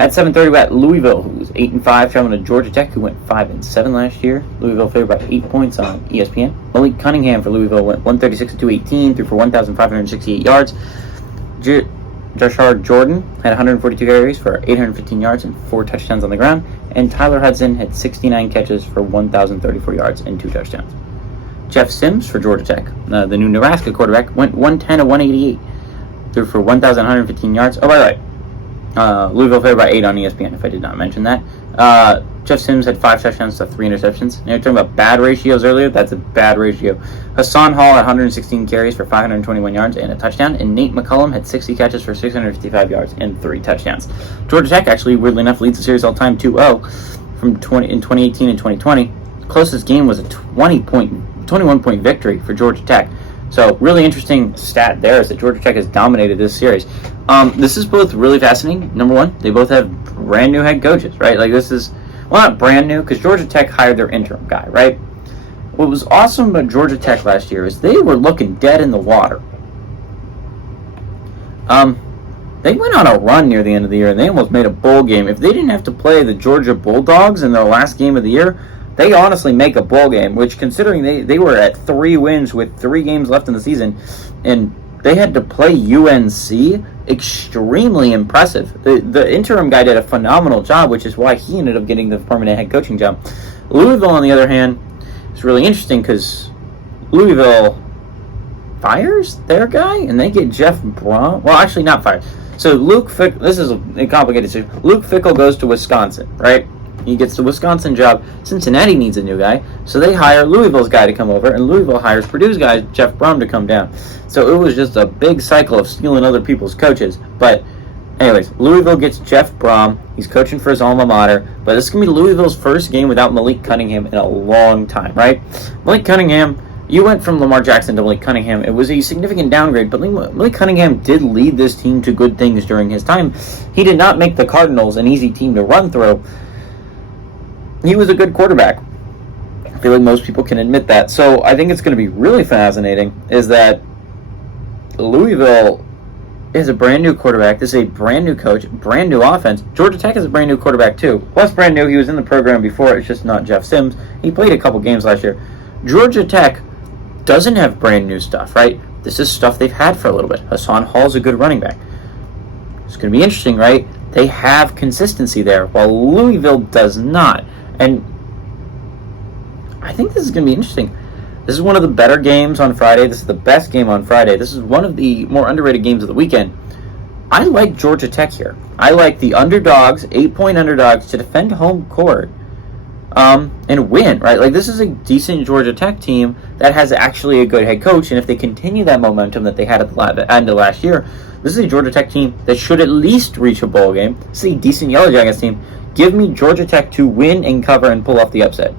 At 7:30, we got Louisville, who was 8-5, traveling to Georgia Tech, who went 5-7 last year. Louisville favored by 8 points on ESPN. Malik Cunningham for Louisville went 136-218, threw for 1,568 yards. Jashard Jordan had 142 carries for 815 yards and 4 touchdowns on the ground. And Tyler Hudson had 69 catches for 1,034 yards and 2 touchdowns. Jeff Sims for Georgia Tech, the new Nebraska quarterback, went 110-188, threw for 1,115 yards. Oh, by the way, Louisville favored by 8 on ESPN, if I did not mention that. Jeff Sims had 5 touchdowns to 3 interceptions. Now, you're talking about bad ratios earlier. That's a bad ratio. Hassan Hall had 116 carries for 521 yards and a touchdown. And Nate McCullum had 60 catches for 655 yards and 3 touchdowns. Georgia Tech, actually, weirdly enough, leads the series all-time 2-0 in 2018 and 2020. The closest game was a 21-point victory for Georgia Tech. So, really interesting stat there is that Georgia Tech has dominated this series. This is both really fascinating. Number one, they both have brand new head coaches, right? Like, this is, well, not brand new, because Georgia Tech hired their interim guy, right? What was awesome about Georgia Tech last year is they were looking dead in the water. They went on a run near the end of the year, and they almost made a bowl game. If they didn't have to play the Georgia Bulldogs in their last game of the year, they honestly make a bowl game, which, considering they were at 3 wins with 3 games left in the season, and they had to play UNC, extremely impressive. The interim guy did a phenomenal job, which is why he ended up getting the permanent head coaching job. Louisville, on the other hand, is really interesting because Louisville fires their guy, and they get Jeff Brom. Well, actually, not fired. So Luke Fickell, this is a complicated situation. Luke Fickell goes to Wisconsin, right? He gets the Wisconsin job. Cincinnati needs a new guy, so they hire Louisville's guy to come over, and Louisville hires Purdue's guy, Jeff Brom, to come down. So it was just a big cycle of stealing other people's coaches. But anyways, Louisville gets Jeff Brom. He's coaching for his alma mater, but this is going to be Louisville's first game without Malik Cunningham in a long time, right? Malik Cunningham, you went from Lamar Jackson to Malik Cunningham. It was a significant downgrade, but Malik Cunningham did lead this team to good things during his time. He did not make the Cardinals an easy team to run through. He was a good quarterback. I feel like most people can admit that. So I think it's going to be really fascinating is that Louisville is a brand new quarterback. This is a brand new coach, brand new offense. Georgia Tech is a brand new quarterback too. Wes brand new. He was in the program before. It's just not Jeff Sims. He played a couple games last year. Georgia Tech doesn't have brand new stuff, right? This is stuff they've had for a little bit. Hassan Hall's a good running back. It's going to be interesting, right? They have consistency there, while Louisville does not. And I think this is going to be interesting. This is one of the better games on Friday. This is the best game on Friday. This is one of the more underrated games of the weekend. I like Georgia Tech here. I like the underdogs, 8-point underdogs, to defend home court and win, right? Like, this is a decent Georgia Tech team that has actually a good head coach, and if they continue that momentum that they had at the end of last year, this is a Georgia Tech team that should at least reach a bowl game. This is a decent Yellow Jackets team. Give me Georgia Tech to win and cover and pull off the upset.